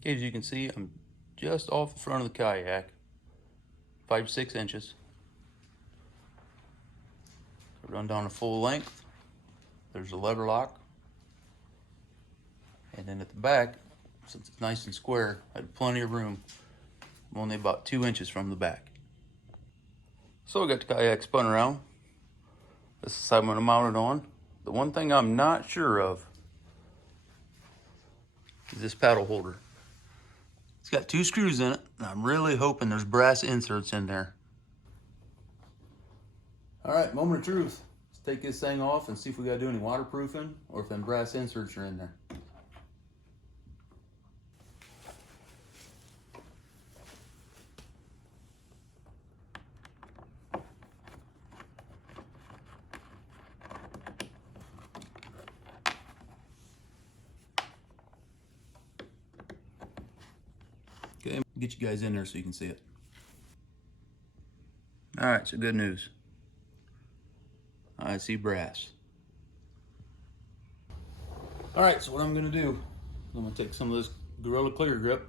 Okay, as you can see, I'm just off the front of the kayak, 5 to 6 inches. Run down to full length. There's a lever lock. And then at the back, since it's nice and square, I had plenty of room. I'm only about 2 inches from the back. So I got the kayak spun around. This is the side I'm going to mount it on. The one thing I'm not sure of is this paddle holder. It's got 2 screws in it, and I'm really hoping there's brass inserts in there. All right, moment of truth. Let's take this thing off and see if we got to do any waterproofing or if them brass inserts are in there. Okay, get you guys in there so you can see it. All right, so good news. I see brass. All right, so what I'm gonna do, I'm gonna take some of this Gorilla Clear Grip,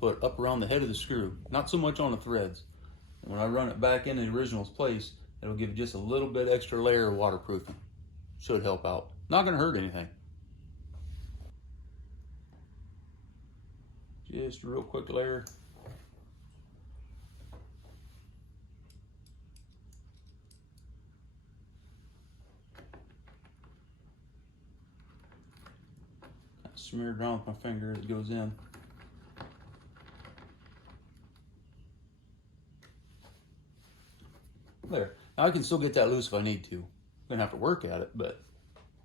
put it up around the head of the screw, not so much on the threads. And when I run it back into the original place, it'll give it just a little bit extra layer of waterproofing. Should help out. Not gonna hurt anything. Just a real quick layer. Smear it around with my finger as it goes in. There. Now I can still get that loose if I need to. I'm gonna have to work at it, but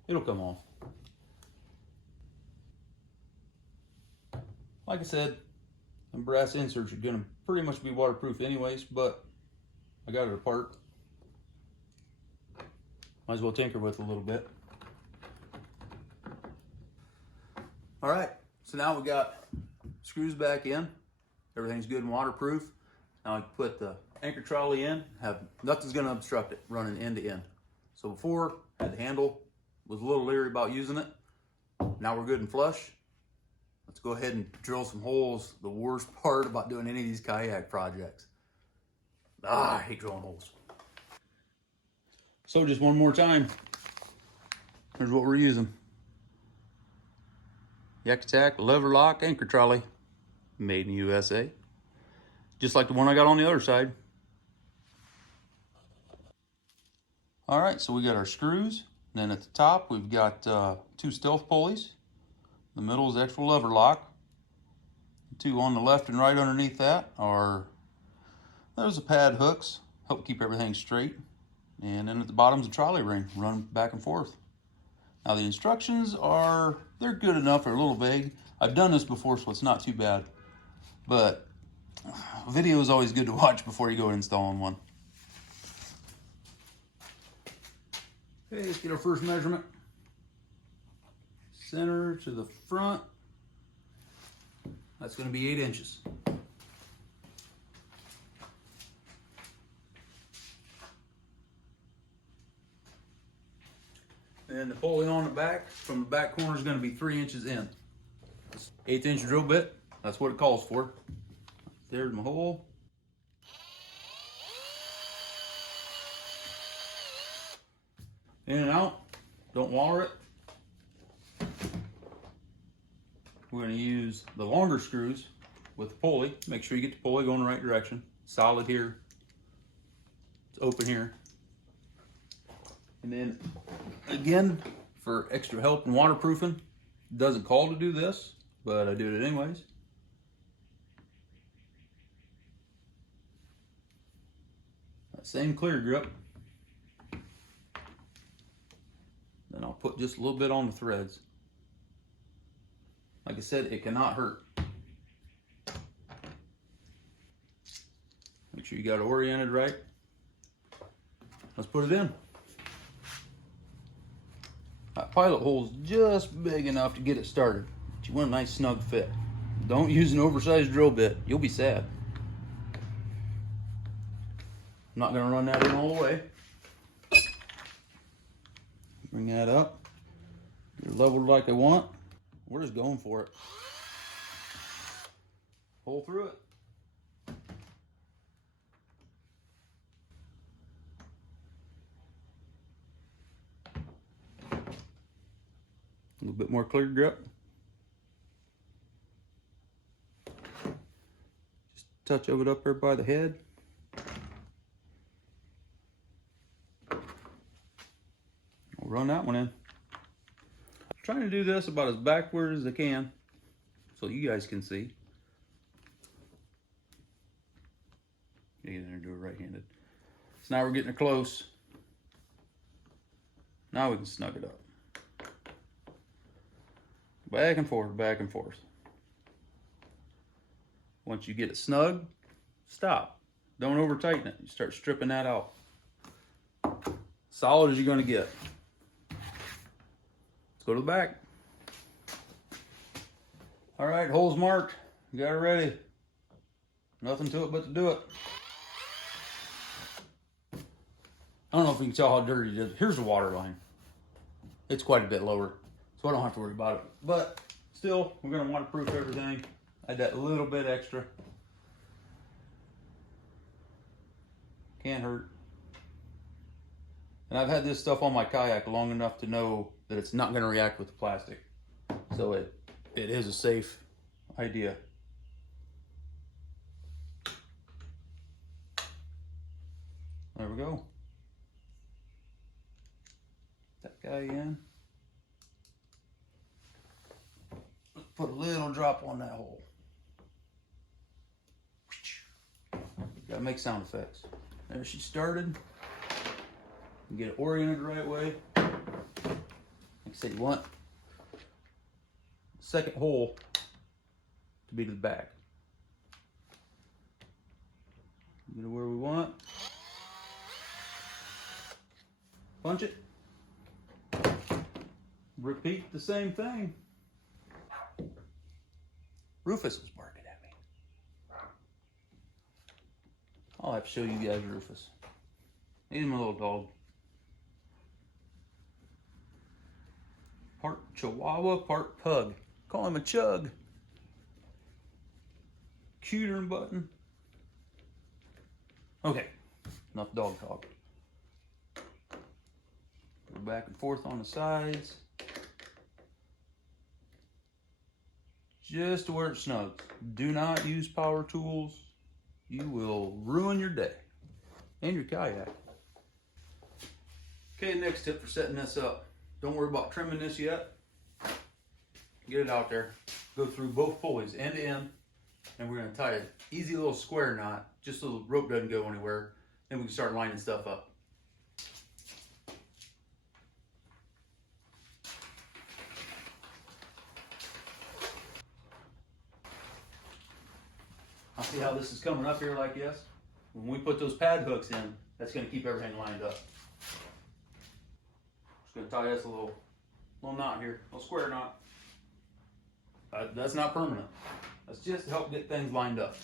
it'll come off. Like I said, them brass inserts are gonna pretty much be waterproof anyways, but I got it apart. Might as well tinker with it a little bit. All right, so now we got screws back in. Everything's good and waterproof. Now I can put the anchor trolley in, have nothing's gonna obstruct it running end to end. So before, I had the handle, was a little leery about using it. Now we're good and flush. Let's go ahead and drill some holes. The worst part about doing any of these kayak projects. I hate drilling holes. So just one more time, here's what we're using. YakAttack lever lock anchor trolley, made in the USA. Just like the one I got on the other side. All right, so we got our screws. Then at the top, we've got 2 stealth pulleys. The middle is the actual lever lock. The 2 on the left and right underneath that are, those are pad hooks, help keep everything straight. And then at the bottom is a trolley ring, run back and forth. Now the instructions are, they're good enough, they're a little vague. I've done this before, so it's not too bad. But video is always good to watch before you go installing one. Okay, let's get our first measurement. Center to the front. That's going to be 8 inches. And the pulley on the back, from the back corner, is going to be 3 inches in. 1/8 inch drill bit, that's what it calls for. There's my hole. In and out, don't waller it. We're going to use the longer screws with the pulley. Make sure you get the pulley going the right direction. Solid here. It's open here. And then again, for extra help in waterproofing, it doesn't call to do this, but I do it anyways. That same clear grip. Then I'll put just a little bit on the threads. Like I said, it cannot hurt. Make sure you got it oriented right. Let's put it in. That pilot hole is just big enough to get it started, but you want a nice snug fit. Don't use an oversized drill bit, you'll be sad. I'm not gonna run that in all the way. Bring that up. You're leveled like I want. We're just going for it. pull through it. A little bit more clear grip. Just touch of it up there by the head. We'll run that one in. I'm trying to do this about as backward as I can so you guys can see. Get in there and do it right-handed. So now we're getting it close. Now we can snug it up. Back and forth, back and forth. Once you get it snug, stop. Don't over tighten it. You start stripping that out. Solid as you're gonna get. Let's go to the back. All right, holes marked. You got it ready. Nothing to it but to do it. I don't know if you can tell how dirty it is. Here's the water line. It's quite a bit lower, so I don't have to worry about it. But still, we're gonna waterproof everything. Add that little bit extra. Can't hurt. And I've had this stuff on my kayak long enough to know that it's not gonna react with the plastic. So it is a safe idea. There we go. That guy in. Let's put a little drop on that hole. Gotta make sound effects. There she started. Get it oriented the right way. Like I said, you want the second hole to be to the back. Get it where we want. Punch it. Repeat the same thing. Rufus is barking at me. I'll have to show you guys Rufus. He's my little dog. Part Chihuahua, part pug. Call him a chug. Cuter than button. Okay, enough dog talk. Go back and forth on the sides. Just to where it snugs. Do not use power tools. You will ruin your day and your kayak. Okay, next tip for setting this up. Don't worry about trimming this yet. Get it out there. Go through both pulleys end to end. And we're going to tie an easy little square knot just so the rope doesn't go anywhere. Then we can start lining stuff up. I'll see how this is coming up here like this. When we put those pad hooks in, that's going to keep everything lined up. Just going to tie this a little knot here, a little square knot. That's not permanent. That's just to help get things lined up.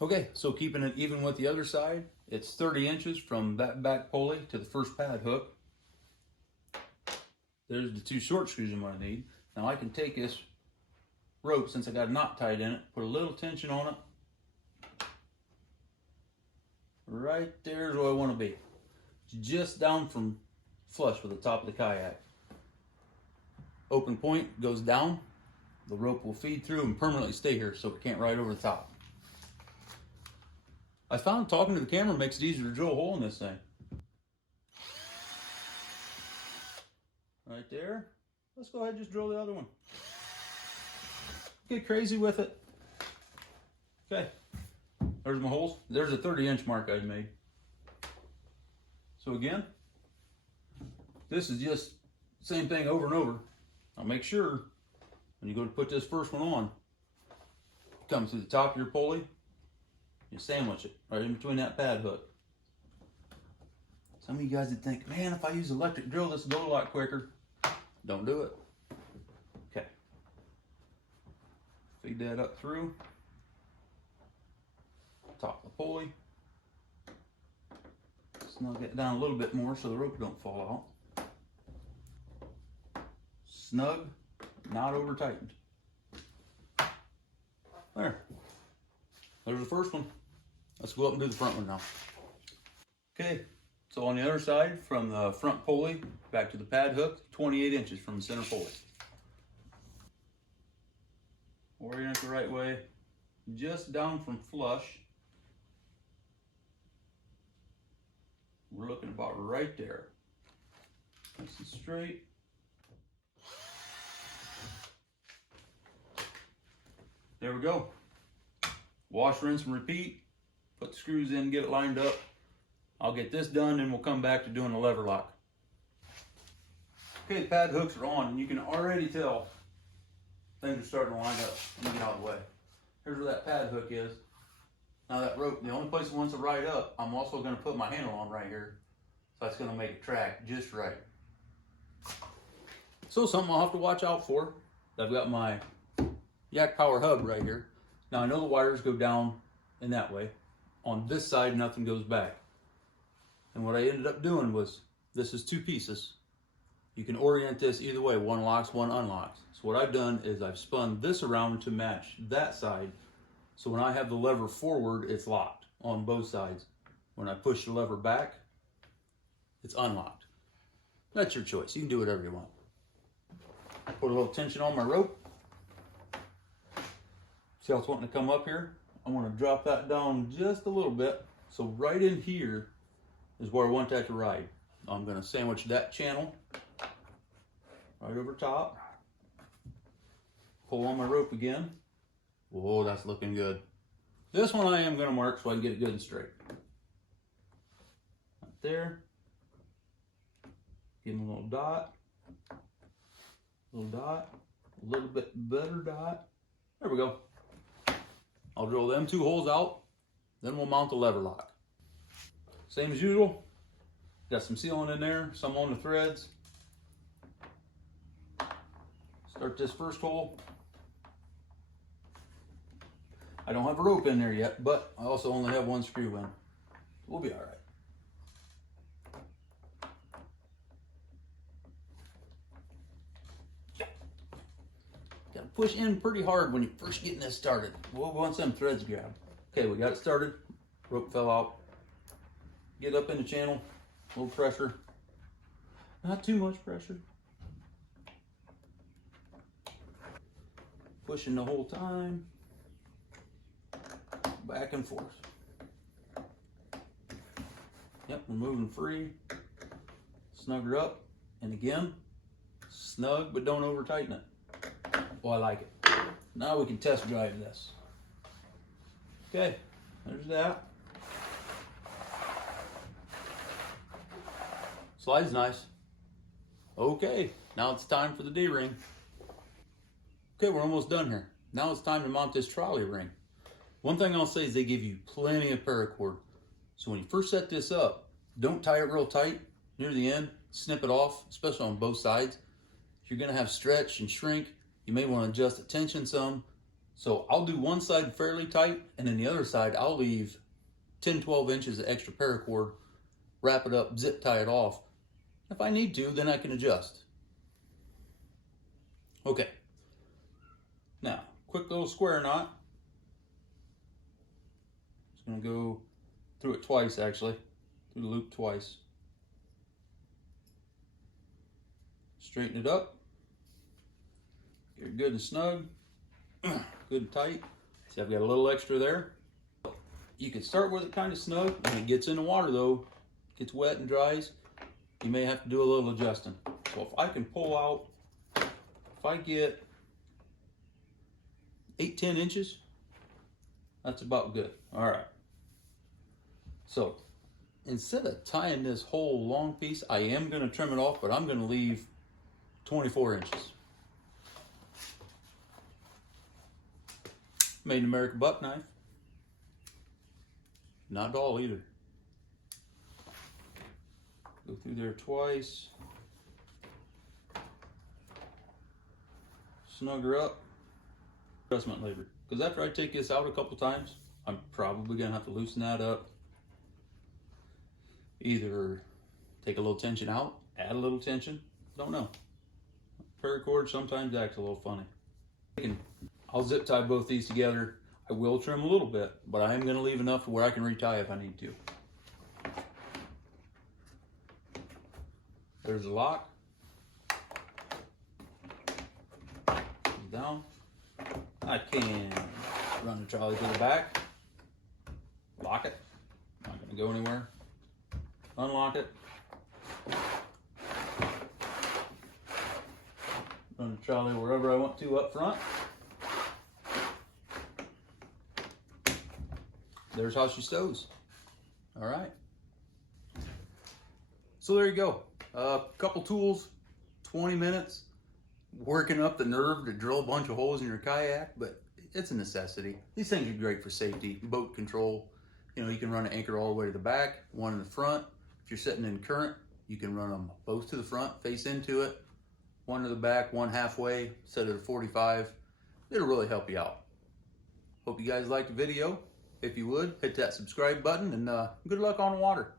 Okay, so keeping it even with the other side, it's 30 inches from that back pulley to the first pad hook. There's the 2 short screws I'm going to need. Now I can take this rope, since I got a knot tied in it, put a little tension on it. Right there is where I want to be. It's just down from flush with the top of the kayak. Open point goes down. The rope will feed through and permanently stay here so it can't ride over the top. I found talking to the camera makes it easier to drill a hole in this thing. Right there. Let's go ahead and just drill the other one. Get crazy with it. Okay. There's my holes. There's a 30-inch mark I made. So again, this is just the same thing over and over. Now make sure when you go to put this first one on, it comes through the top of your pulley, you sandwich it right in between that pad hook. Some of you guys would think, man, if I use electric drill, this will go a lot quicker. Don't do it. Okay. Feed that up through. Top of the pulley. Snug it down a little bit more so the rope don't fall out. Snug, not over tightened. There's the first one. Let's go up and do the front one now. Okay, so on the other side, from the front pulley back to the pad hook, 28 inches from the center pulley. Orient it the right way, just down from flush. We're looking about right there. Nice and straight. There we go. Wash, rinse, and repeat. Put the screws in, get it lined up. I'll get this done and we'll come back to doing the lever lock. Okay, the pad hooks are on and you can already tell things are starting to line up. Let me get out of the way. Here's where that pad hook is. Now that rope, the only place it wants to ride up, I'm also going to put my handle on right here. So that's going to make it track just right. So something I'll have to watch out for. I've got my Yak Power hub right here. Now I know the wires go down in that way. On this side, nothing goes back. And what I ended up doing was, this is 2 pieces. You can orient this either way, one locks, one unlocks. So what I've done is I've spun this around to match that side. So when I have the lever forward, it's locked on both sides. When I push the lever back, it's unlocked. That's your choice. You can do whatever you want. Put a little tension on my rope. See how it's wanting to come up here? I want to drop that down just a little bit. So right in here is where I want that to ride. I'm going to sandwich that channel right over top. Pull on my rope again. Whoa, that's looking good. This one I am going to mark so I can get it good and straight. Right there. Give them a little dot. A little bit better dot. There we go. I'll drill them 2 holes out, then we'll mount the lever lock. Same as usual. Got some sealant in there, some on the threads. Start this first hole. I don't have a rope in there yet, but I also only have 1 screw in. We'll be all right. Got to push in pretty hard when you're first getting this started. We'll want some threads grabbed. Okay, we got it started. Rope fell out. Get up in the channel. A little pressure. Not too much pressure. Pushing the whole time. Back and forth. Yep, we're moving free. Snug her up. And again, snug, but don't over tighten it. Oh, I like it. Now we can test drive this. Okay, there's that. Slide's nice. Okay, now it's time for the D-ring. Okay, we're almost done here. Now it's time to mount this trolley ring. One thing I'll say is they give you plenty of paracord. So when you first set this up, don't tie it real tight near the end. Snip it off, especially on both sides. If you're gonna have stretch and shrink, you may want to adjust the tension some. So I'll do one side fairly tight, and then the other side I'll leave 10-12 inches of extra paracord, wrap it up, zip tie it off. If I need to, then I can adjust. Okay. Now, quick little square knot. Just gonna go through it twice actually, through the loop twice. Straighten it up. Get it good and snug, good and tight. See, I've got a little extra there. You can start with it kind of snug. When it gets in the water though, gets wet and dries, you may have to do a little adjusting. So if I can pull out, if I get 8-10 inches, that's about good. All right. So instead of tying this whole long piece, I am going to trim it off, but I'm going to leave 24 inches. Made in America buck knife. Not dull either. Go through there twice. Snug her up. Adjustment lever. Because after I take this out a couple times, I'm probably going to have to loosen that up. Either take a little tension out, add a little tension. Don't know. Paracord sometimes acts a little funny. I'll zip tie both these together I will trim a little bit, but I am going to leave enough where I can retie if I need to. There's the lock. Down. I can run the trolley to the back. Lock it. Not going to go anywhere. Unlock it. Run the trolley wherever I want to up front. There's how she stows. All right. So there you go. A couple tools, 20 minutes, working up the nerve to drill a bunch of holes in your kayak, but it's a necessity. These things are great for safety, boat control. You know, you can run an anchor all the way to the back, one in the front. If you're sitting in current, you can run them both to the front, face into it, one to the back, one halfway, set it at 45. It'll really help you out. Hope you guys liked the video. If you would, hit that subscribe button, and good luck on the water.